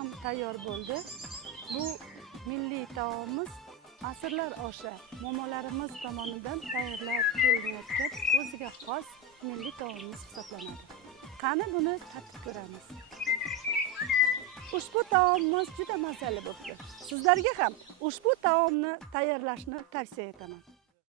ham tayyor bo'ldi. Bu milliy taomimiz asrlar oshi momolarimiz tomonidan tayyorlab kelinayotgan o'ziga xos milliy taomimiz hisoblanadi. Qani buni tatib ko'ramiz. Ushbu taomimiz juda mazali bo'ldi. Sizlarga ham ushbu taomni tayyorlashni tavsiya etaman.